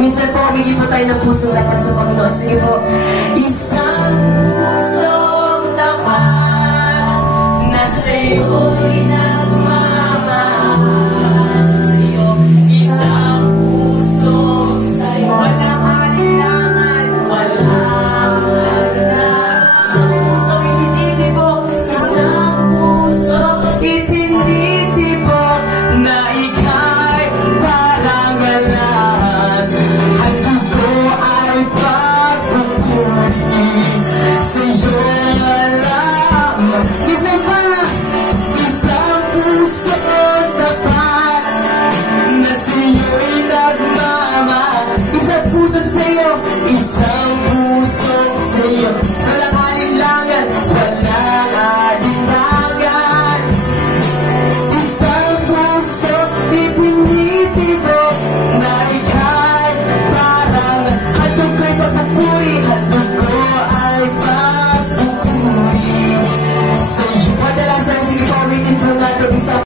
Minsan po, humingi po tayo ng pusong tapat sa Panginoon. Sige po. Isang pusong tapat na sa'yo'y